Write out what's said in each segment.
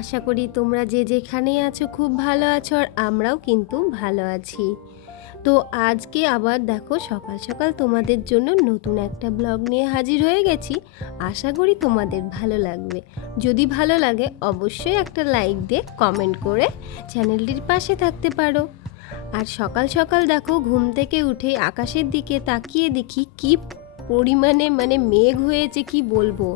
আশা করি তোমরা যে যেখানেই আছো খুব ভালো আছো, আর আমরাও কিন্তু ভালো আছি। তো আজকে আবার দেখো সকাল সকাল তোমাদের জন্য নতুন একটা ব্লগ নিয়ে হাজির হয়ে গেছি। আশা করি তোমাদের ভালো লাগবে। যদি ভালো লাগে অবশ্যই একটা লাইক দিয়ে কমেন্ট করে চ্যানেলটির পাশে থাকতে পারো। আর সকাল সকাল দেখো ঘুম থেকে উঠে আকাশের দিকে তাকিয়ে দেখি কি পরিমাণে মেঘ হয়েছে কি বলবো।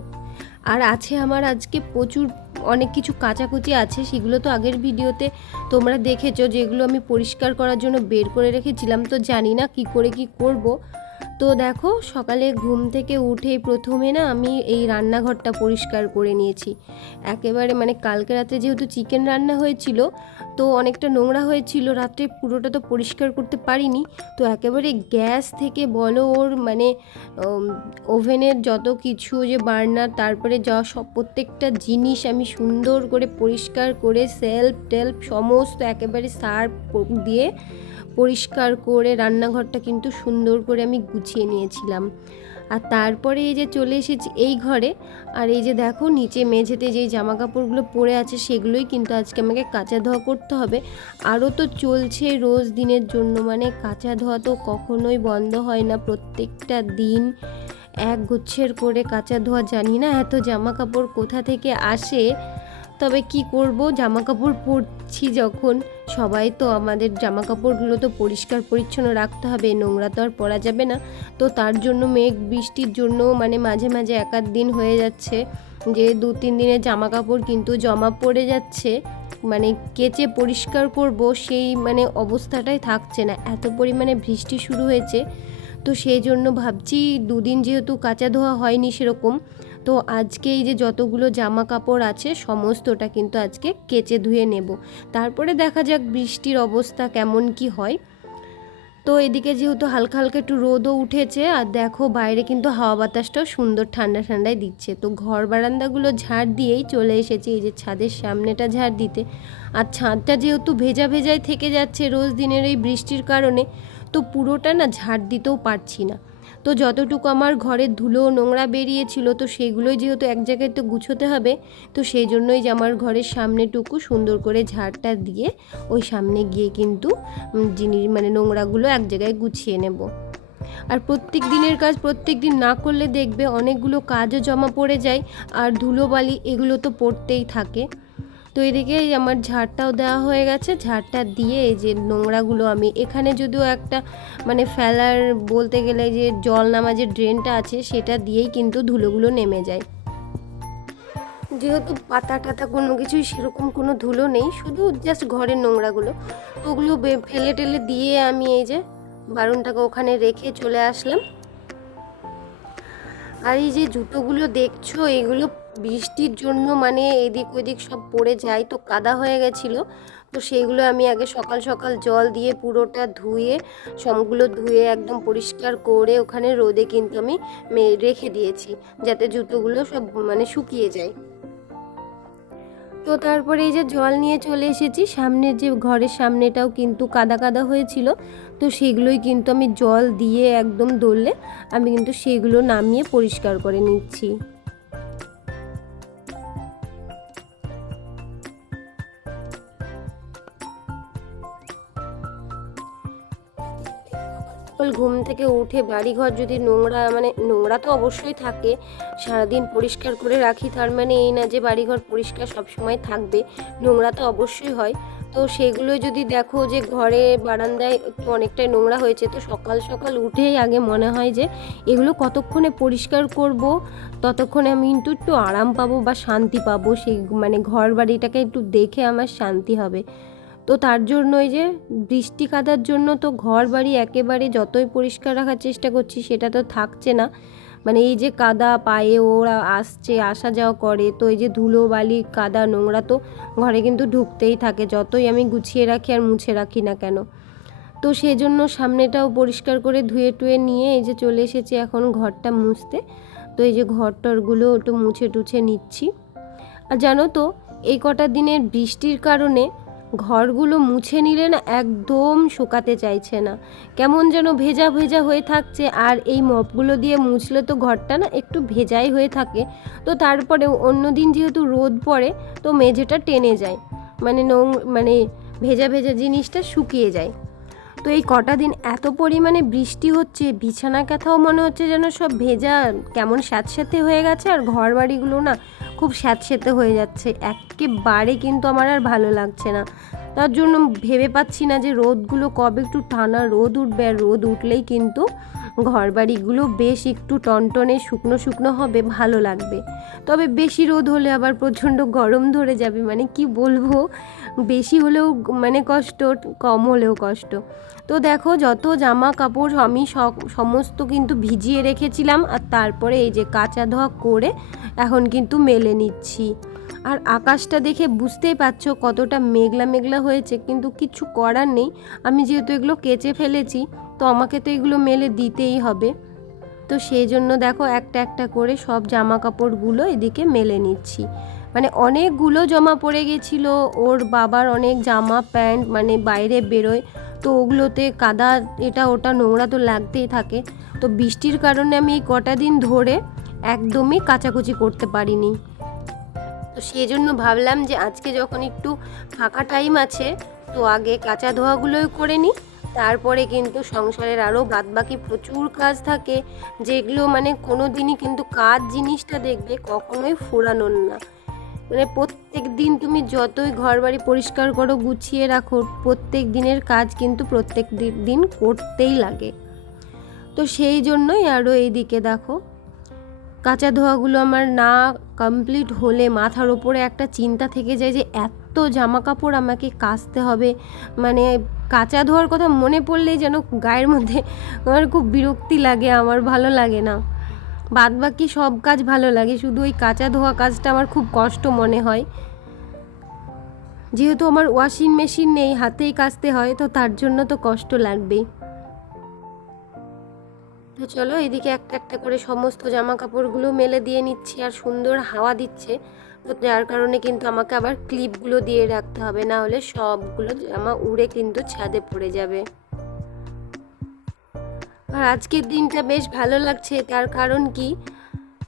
আর আছে আমার আজকে প্রচুর অনেক কিছু কাচাকুচি আছে, সেগুলো তো আগের ভিডিওতে তোমরা দেখেছো, যেগুলো আমি পরিষ্কার করার জন্য বের করে রেখেছিলাম। তো জানি না কি করে কি করব। তো দেখো সকালে ঘুম থেকে উঠে প্রথমে না আমি এই রান্নাঘরটা পরিষ্কার করে নিয়েছি একেবারে। কালকে রাতে যেহেতু চিকেন রান্না হয়েছিল তো অনেকটা নোংরা হয়েছিল, রাত্রে পুরোটা তো পরিষ্কার করতে পারিনি। তো একেবারে গ্যাস থেকে বলো ওর ওভেনের যত কিছু যে বার্নার, তারপরে যা সব প্রত্যেকটা জিনিস আমি সুন্দর করে পরিষ্কার করে সেলফ টেলফ সমস্ত একেবারে সার্ফ দিয়ে পরিষ্কার করে রান্নাঘরটা কিন্তু সুন্দর করে আমি গুছিয়ে নিয়েছিলাম। আর তারপরে এই যে চলে এসেছি এই ঘরে। আর এই যে দেখো নিচে মেঝেতে যেই জামা কাপড়গুলো পরে আছে সেগুলোই কিন্তু আজকে আমাকে কাচা ধোয়া করতে হবে। আরও তো চলছে রোজ দিনের জন্য, কাচা ধোয়া তো কখনোই বন্ধ হয় না, প্রত্যেকটা দিন এক গুচ্ছের করে কাচা ধোয়া। জানি না এত জামা কাপড় কোথা থেকে আসে, তবে কি করব, জামা কাপড় পরছি যখন, সবাই তো আমাদের জামা কাপড়গুলো তো পরিষ্কার পরিচ্ছন্ন রাখতে হবে, নোংরা তো আর পরা যাবে না। তো তার জন্য মেঘ বৃষ্টির জন্য মাঝে মাঝে এক আধ দিন হয়ে যাচ্ছে যে 2-3 দিনের জামা কাপড় কিন্তু জমা পড়ে যাচ্ছে, কেচে পরিষ্কার করব সেই অবস্থাটাই থাকছে না, এত পরিমাণে বৃষ্টি শুরু হয়েছে। তো সেই জন্য ভাবছি 2 দিন যেহেতু কাচা ধোয়া হয়নি সেরকম, তো আজকে এই যে যতগুলো জামা কাপড় আছে সমস্তটা কিন্তু আজকে কেচে ধুয়ে নেব। তারপরে দেখা যাক বৃষ্টির অবস্থা কেমন কি হয়। তো এদিকে যেহেতু হালকা হালকা একটু রোদও উঠেছে, আর দেখো বাইরে কিন্তু হাওয়া বাতাসটাও সুন্দর ঠান্ডা ঠান্ডায় দিচ্ছে। তো ঘর বারান্দাগুলো ঝাড় দিয়েই চলে এসেছি এই যে ছাদের সামনেটা ঝাড় দিতে। আর ছাদটা যেহেতু ভেজা ভেজাই থেকে যাচ্ছে রোজ দিনের এই বৃষ্টির কারণে, তো পুরোটা না ঝাড় দিতেও পারছি না। তো যতটুকু আমার ঘরের ধুলো নোংরা বেরিয়েছিল তো সেগুলোই যেহেতু এক জায়গায় তো গুছোতে হবে, তো সেই জন্যই যে আমার ঘরের সামনেটুকু সুন্দর করে ঝাড়টা দিয়ে ওই সামনে গিয়ে কিন্তু জিনিস নোংরাগুলো এক জায়গায় গুছিয়ে নেব। আর প্রত্যেক দিনের কাজ প্রত্যেক দিন না করলে দেখবে অনেকগুলো কাজও জমা পড়ে যায়, আর ধুলোবালি এগুলো তো পড়তেই থাকে। তো এদিকে আমার ঝাড়টাও দেওয়া হয়ে গেছে, ঝাড়টা দিয়ে এই যে নোংরাগুলো আমি এখানে যদিও একটা ফেলার বলতে গেলে যে জল নামা যে ড্রেনটা আছে সেটা দিয়েই কিন্তু ধুলোগুলো নেমে যায়। যেহেতু পাতা টাতা কোনো কিছুই সেরকম কোনো ধুলো নেই, শুধু জাস্ট ঘরের নোংরাগুলো, তো ওগুলো ফেলে টেলে দিয়ে আমি এই যে বারুনটাকে ওখানে রেখে চলে আসলাম। আর এই যে জুতোগুলো দেখছো এগুলো বৃষ্টির জন্য এদিক ওদিক সব পড়ে যায়, তো কাদা হয়ে গেছিলো। তো সেইগুলো আমি আগে সকাল সকাল জল দিয়ে পুরোটা ধুয়ে সবগুলো ধুয়ে একদম পরিষ্কার করে ওখানে রোদে কিন্তু আমি রেখে দিয়েছি, যাতে জুতোগুলো সব শুকিয়ে যায়। তো তারপরে এই যে জল নিয়ে চলে এসেছি, সামনের যে ঘরের সামনেটাও কিন্তু কাদা কাদা হয়েছিল, তো সেগুলোই কিন্তু আমি জল দিয়ে একদম দললে আমি কিন্তু সেগুলো নামিয়ে পরিষ্কার করে নিচ্ছি। ঘুম থেকে উঠে বাড়িঘর যদি নোংরা নোংরা তো অবশ্যই থাকে, সারাদিন পরিষ্কার করে রাখি তার এই না যে বাড়িঘর পরিষ্কার সব সময় থাকবে, নোংরা তো অবশ্যই হয়। তো সেগুলো যদি দেখো যে ঘরে বারান্দায় একটু অনেকটাই নোংরা হয়েছে, তো সকাল সকাল উঠেই আগে মনে হয় যে এগুলো কতক্ষণে পরিষ্কার করব, ততক্ষণে আমি কিন্তু একটু আরাম পাবো বা শান্তি পাবো, সেই ঘর বাড়িটাকে একটু দেখে আমার শান্তি হবে। তো তার জন্য এই যে বৃষ্টি কাদার জন্য তো ঘর বাড়ি একেবারে যতই পরিষ্কার রাখার চেষ্টা করছি সেটা তো থাকছে না, এই যে কাদা পায়ে ওরা আসা যাওয়া করে, তো এই যে ধুলো বালি কাদা নোংরা তো ঘরে কিন্তু ঢুকতেই থাকে যতই আমি গুছিয়ে রাখি আর মুছে রাখি না কেন। তো সেই জন্য সামনেটাও পরিষ্কার করে ধুয়ে টুয়ে নিয়ে এই যে চলে এসেছি এখন ঘরটা মুছতে। তো এই যে ঘরটরগুলো একটু মুছে টুছে নিচ্ছি। আর জানো তো এই কটা দিনের বৃষ্টির কারণে ঘরগুলো মুছে নিলে না একদম শুকাতে চাইছে না, কেমন যেন ভেজা ভেজা হয়ে থাকছে। আর এই মপগুলো দিয়ে মুছলে তো ঘরটা না একটু ভেজাই হয়ে থাকে, তো তারপরেও অন্য দিন যেহেতু রোদ পড়ে তো মেঝেটা টেনে যায়, মানে ভেজা ভেজা জিনিসটা শুকিয়ে যায়। তো এই কটা দিন এত পরিমাণে বৃষ্টি হচ্ছে, বিছানা কাঁথাও মনে হচ্ছে যেন সব ভেজা কেমন স্যাঁতস্যাঁতে হয়ে গেছে, আর ঘর বাড়িগুলো না খুব স্যাঁতস্যাঁতে হয়ে যাচ্ছে। একেবারে কিন্তু আমার আর ভালো লাগছে না। তার জন্য ভেবে পাচ্ছি না যে রোদগুলো কবে একটু টানা রোদ উঠবে, আর রোদ উঠলেই কিন্তু ঘর বাড়িগুলো বেশ একটু টনটনে শুকনো শুকনো হবে, ভালো লাগবে। তবে বেশি রোদ হলে আবার প্রচণ্ড গরম ধরে যাবে, মানে কি বলবো, বেশি হলেও মানে কষ্ট, কম হলেও কষ্ট। তো দেখো যত জামা কাপড় আমি সমস্ত কিন্তু ভিজিয়ে রেখেছিলাম, আর তারপরে এই যে কাচা ধোয়া করে এখন কিন্তু মেলে নিচ্ছি। আর আকাশটা দেখে বুঝতেই পারছো কতটা মেঘলা মেঘলা হয়েছে, কিন্তু কিছু করার নেই, আমি যেহেতু এগুলো কেচে ফেলেছি তো আমাকে তো এগুলো মেলে দিতেই হবে। তো সেই জন্য দেখো একটা একটা করে সব জামা কাপড়গুলো এদিকে মেলে নিচ্ছি। মানে অনেকগুলো জমা পড়ে গেছিলো, ওর বাবার অনেক জামা প্যান্ট মানে বাইরে বেরোয়, তো ওগুলোতে কাদা এটা ওটা নোংরা তো লাগতেই থাকে। তো বৃষ্টির কারণে আমি এই কটা দিন ধরে একদমই কাচাকুচি করতে পারিনি। তো সেই জন্য ভাবলাম যে আজকে যখন একটু ফাঁকা টাইম আছে তো আগে কাঁচা ধোয়াগুলোই করে নিই, তারপরে কিন্তু সংসারের আরও বাদবাকি প্রচুর কাজ থাকে, যেগুলো মানে কোনো দিনই কিন্তু কাজ জিনিসটা দেখবে কখনোই ফুরানোর না। মানে প্রত্যেক দিন তুমি যতই ঘর বাড়ি পরিষ্কার করো গুছিয়ে রাখো, প্রত্যেক দিনের কাজ কিন্তু প্রত্যেক দিন করতেই লাগে। তো সেই জন্যই আরও এইদিকে দেখো কাঁচা ধোয়াগুলো আমার না কমপ্লিট হলে মাথার ওপরে একটা চিন্তা থেকে যায় যে এত জামা কাপড় আমাকে কাচতে হবে, মানে কাঁচা ধোয়ার কথা মনে পড়লেই যেন গায়ের মধ্যে আমার খুব বিরক্তি লাগে, আমার ভালো লাগে না। বাদ বাকি সব কাজ ভালো লাগে, শুধু ওই কাঁচা ধোয়া কাজটা আমার খুব কষ্ট মনে হয়। যেহেতু আমার ওয়াশিং মেশিন নেই, হাতেই কাচতে হয়, তো তার জন্য তো কষ্ট লাগবেই। তো চলো এদিকে একটা একটা করে সমস্ত জামা কাপড়গুলো মেলে দিয়ে নিচ্ছি, আর সুন্দর হাওয়া দিচ্ছে, তো যার কারণে কিন্তু আমাকে আবার ক্লিপগুলো দিয়ে রাখতে হবে, না হলে সবগুলো জামা উড়ে কিন্তু ছাদে পড়ে যাবে। আর আজকের দিনটা বেশ ভালো লাগছে, তার কারণ কি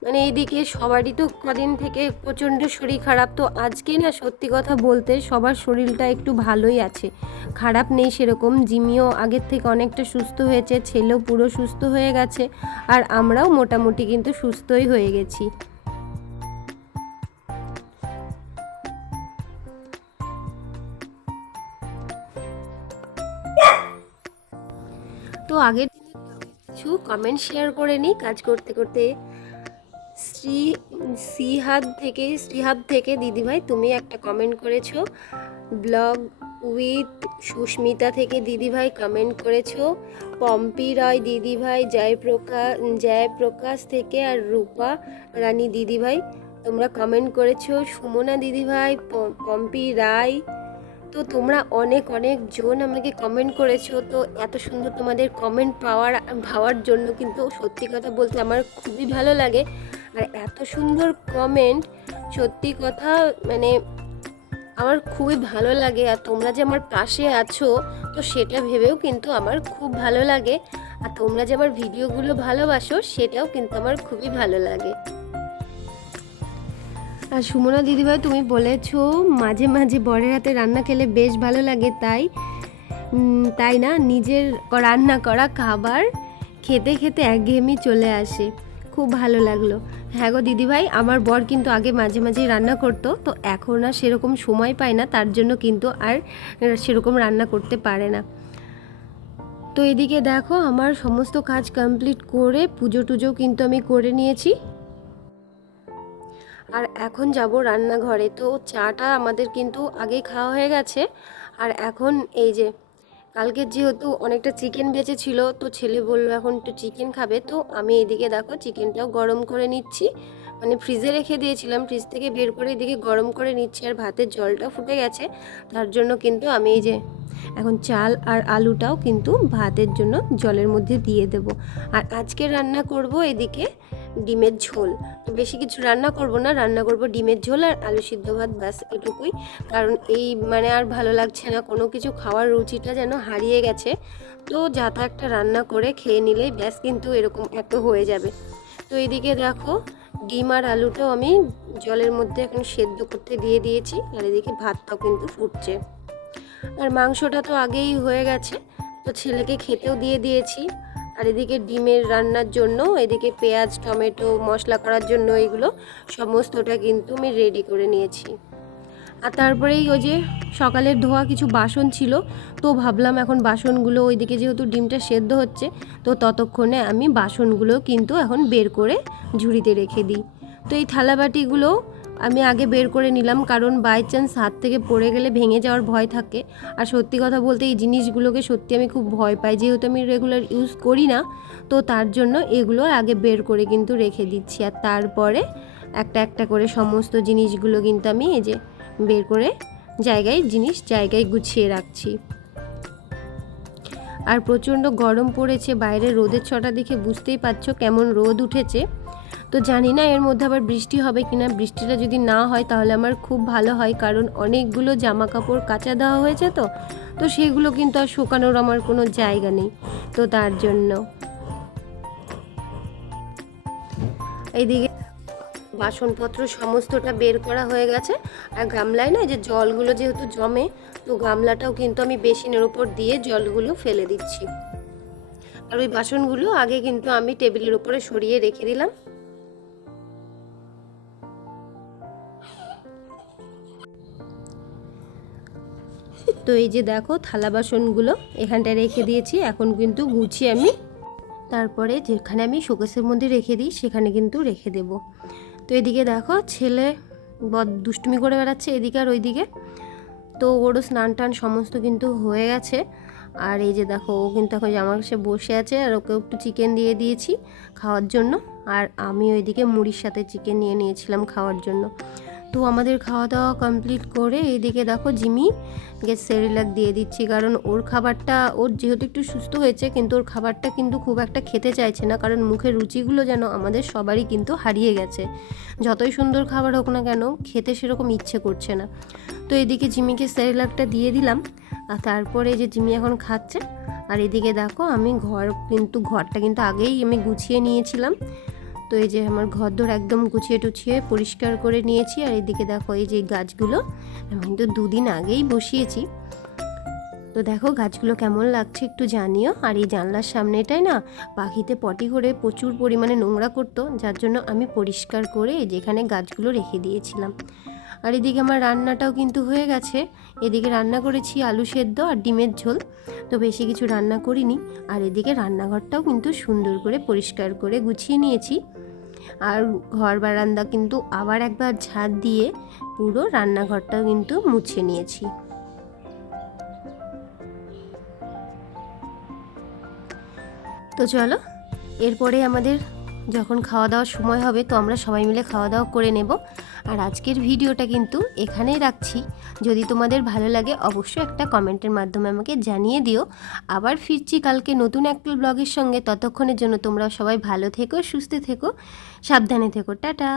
মানে এইদিকে সবারই তো কদিন থেকে প্রচণ্ড শরীর খারাপ, তো আজকে না সত্যি কথা বলতে সবার শরীরটা একটু ভালোই আছে, খারাপ নেই সেরকম। জিমিও আগের থেকে অনেকটা সুস্থ হয়েছে, ছেলেও পুরো সুস্থ হয়ে গেছে, আর আমরাও মোটামুটি কিন্তু সুস্থই হয়ে গেছি। তো আগের কিছু কমেন্ট শেয়ার করে নিই কাজ করতে করতে। শ্রীহাব থেকে দিদিভাই তুমি একটা কমেন্ট করেছো, ব্লগ উইথ সুস্মিতা থেকে দিদিভাই কমেন্ট করেছো, পম্পি রায় দিদিভাই, জয়প্রকাশ থেকে আর রূপা রানী দিদিভাই তোমরা কমেন্ট করেছো, সুমনা দিদিভাই, পম্পি রায়, তো তোমরা অনেক অনেক জন আমাকে কমেন্ট করেছো। তো এত সুন্দর তোমাদের কমেন্ট পাওয়ার জন্য কিন্তু সত্যি কথা বলতে আমার খুবই ভালো লাগে। আর এত সুন্দর কমেন্ট সত্যি কথা মানে আমার খুবই ভালো লাগে, আর তোমরা যে আমার পাশে আছো তো সেটা ভেবেও কিন্তু আমার খুব ভালো লাগে, আর তোমরা যে আমার ভিডিওগুলো ভালোবাসো সেটাও কিন্তু আমার খুবই ভালো লাগে। আর সুমনা দিদিভাই তুমি বলেছো মাঝে মাঝে বরের হাতে রান্না খেলে বেশ ভালো লাগে, তাই না, নিজের রান্না করা খাবার খেতে খেতে একঘেয়েমি চলে আসে, খুব ভালো লাগলো। হ্যাঁ গো দিদিভাই, আমার বর কিন্তু আগে মাঝে মাঝেই রান্না করতো, তো এখন আর সেরকম সময় পায় না, তার জন্য কিন্তু আর সেরকম রান্না করতে পারে না। তো এদিকে দেখো আমার সমস্ত কাজ কমপ্লিট করে পুজো টুজোও কিন্তু আমি করে নিয়েছি, আর এখন যাব রান্নাঘরে। তো চাটা আমাদের কিন্তু আগেই খাওয়া হয়ে গেছে, আর এখন এই যে কালকে যেহেতু অনেকটা চিকেন বেঁচেছিল, তো ছেলে বললো এখন একটু চিকেন খাবে, তো আমি এদিকে দেখো চিকেনটাও গরম করে নিচ্ছি, মানে ফ্রিজে রেখে দিয়েছিলাম, ফ্রিজ থেকে বের করে এদিকে গরম করে নিচ্ছি। আর ভাতের জলটা ফুটে গেছে, তার জন্য কিন্তু আমি এই যে এখন চাল আর আলুটাও কিন্তু ভাতের জন্য জলের মধ্যে দিয়ে দেব। আর আজকে রান্না করব এদিকে ডিমের ঝোল। তো বেশি কিছু রান্না করব না, রান্না করব ডিমের ঝোল আর আলু সিদ্ধ ভাত, ব্যাস এটুকুই। কারণ এই মানে আর ভালো লাগছে না, কোনো কিছু খাওয়ার রুচিটা যেন হারিয়ে গেছে। তো যা তা একটা রান্না করে খেয়ে নিলেই ব্যাস কিন্তু এরকম একটা হয়ে যাবে। তো এদিকে দেখো ডিম আর আলুটাও আমি জলের মধ্যে এখন সেদ্ধ করতে দিয়ে দিয়েছি, আর এদিকে ভাতটাও কিন্তু ফুটছে। আর মাংসটা তো আগেই হয়ে গেছে, তো ছেলেকে খেতেও দিয়ে দিয়েছি। আর এদিকে ডিমের রান্নার জন্য এদিকে পেঁয়াজ টমেটো মশলা করার জন্য এগুলো সমস্তটা কিন্তু আমি রেডি করে নিয়েছি। আর তারপরেই ওই যে সকালের ধোয়া কিছু বাসন ছিল, তো ভাবলাম এখন বাসনগুলো ওইদিকে যেহেতু ডিমটা সেদ্ধ হচ্ছে, তো ততক্ষণে আমি বাসনগুলো কিন্তু এখন বের করে ঝুড়িতে রেখে দিই। তো এই থালাবাটিগুলো আমি আগে বের করে নিলাম, কারণ বাই চান্স হাত থেকে পড়ে গেলে ভেঙে যাওয়ার ভয় থাকে। আর সত্যি কথা বলতে এই জিনিসগুলোকে সত্যি আমি খুব ভয় পাই, যেহেতু আমি রেগুলার ইউজ করি না, তো তার জন্য এগুলো আগে বের করে কিন্তু রেখে দিচ্ছি। আর তারপরে একটা একটা করে সমস্ত জিনিসগুলো কিন্তু আমি এই যে বের করে জায়গায় গুছিয়ে রাখছি। আর প্রচণ্ড গরম পড়েছে, বাইরে রোদের ছটা দেখে বুঝতেই পারছো কেমন রোদ উঠেছে। তো জানি না এর মধ্যে আবার বৃষ্টি হবে কিনা। বৃষ্টিটা যদি না হয় তাহলে আমার খুব ভালো হয়, কারণ অনেকগুলো জামা কাপড় কাচা দেওয়া হয়েছে, তো সেগুলো কিন্তু আর শুকানোর আমার কোনো জায়গা নেই, তো তার জন্য। এইদিকে বাসনপত্র সমস্তটা বের করা হয়ে গেছে। আর গামলায় না যে জলগুলো যেহেতু জমে, তো গামলাটাও কিন্তু আমি বেসিনের উপর দিয়ে জলগুলো ফেলে দিচ্ছি। আর ওই বাসনগুলো আগে কিন্তু আমি টেবিলের উপরে সরিয়ে রেখে দিলাম। তো এই যে দেখো থালা বাসনগুলো এখানটায় রেখে দিয়েছি, এখন কিন্তু গুছিয়ে আমি তারপরে যেখানে আমি শোকেসের মধ্যে রেখে দিই সেখানে কিন্তু রেখে দেব। তো এদিকে দেখো ছেলে দুষ্টুমি করে বেড়াচ্ছে এদিকে আর ওইদিকে, তো ওরও স্নান টান সমস্ত কিন্তু হয়ে গেছে। আর এই যে দেখো ও কিন্তু এখন আমার কাছে বসে আছে, আর ওকে একটু চিকেন দিয়ে দিয়েছি খাওয়ার জন্য। আর আমি ওইদিকে মুড়ির সাথে চিকেন নিয়ে নিয়েছিলাম খাওয়ার জন্য। তো আমাদের খাওয়া দাওয়া কমপ্লিট করে এইদিকে দেখো জিমিকে সেরিল্যাক দিয়ে দিচ্ছি, কারণ ওর খাবারটা, ওর যেহেতু একটু সুস্থ হয়েছে কিন্তু ওর খাবারটা কিন্তু খুব একটা খেতে চাইছে না, কারণ মুখের রুচিগুলো যেন আমাদের সবারই কিন্তু হারিয়ে গেছে। যতই সুন্দর খাবার হোক না কেন খেতে সেরকম ইচ্ছে করছে না। তো এদিকে জিমিকে সেরিল্যাকটা দিয়ে দিলাম, আর তারপরে যে জিমি এখন খাচ্ছে। আর এদিকে দেখো আমি ঘরটা কিন্তু আগেই আমি গুছিয়ে নিয়েছিলাম। তো এই যে আমার ঘরদোর একদম গুছিয়ে টুছিয়ে পরিষ্কার করে নিয়েছি। আর এদিকে দেখো এই যে গাছগুলো আমি কিন্তু 2 দিন আগেই বসিয়েছি। তো দেখো গাছগুলো কেমন লাগছে একটু জানিও। আর এই জানলার সামনেটাই না পাখিতে পটি করে প্রচুর পরিমাণে নোংরা করতো, যার জন্য আমি পরিষ্কার করে যেখানে গাছগুলো রেখে দিয়েছিলাম। আর এদিকে আমার রান্নাটাও কিন্তু হয়ে গেছে। এদিকে রান্না করেছি আলু সেদ্ধ আর ডিমের ঝোল, তো বেশি কিছু রান্না করিনি। আর এদিকে রান্নাঘরটাও কিন্তু সুন্দর করে পরিষ্কার করে গুছিয়ে নিয়েছি। আর ঘর বারান্দা কিন্তু আবার একবার ঝাড় দিয়ে পুরো রান্নাঘরটাও কিন্তু মুছে নিয়েছি। তো চলো এরপরে আমাদের যখন খাওয়া দাওয়ার সময় হবে তো আমরা সবাই মিলে খাওয়া দাওয়া করে নেব। আর আজকের ভিডিওটা কিন্তু এখানেই রাখছি। যদি তোমাদের ভালো লাগে অবশ্যই একটা কমেন্টের মাধ্যমে আমাকে জানিয়ে দিও। আবার ফিরছি কালকে নতুন একটা ব্লগের সঙ্গে। ততক্ষণের জন্য তোমরা সবাই ভালো থেকো, সুস্থ থেকো, সাবধানে থেকো, টাটা।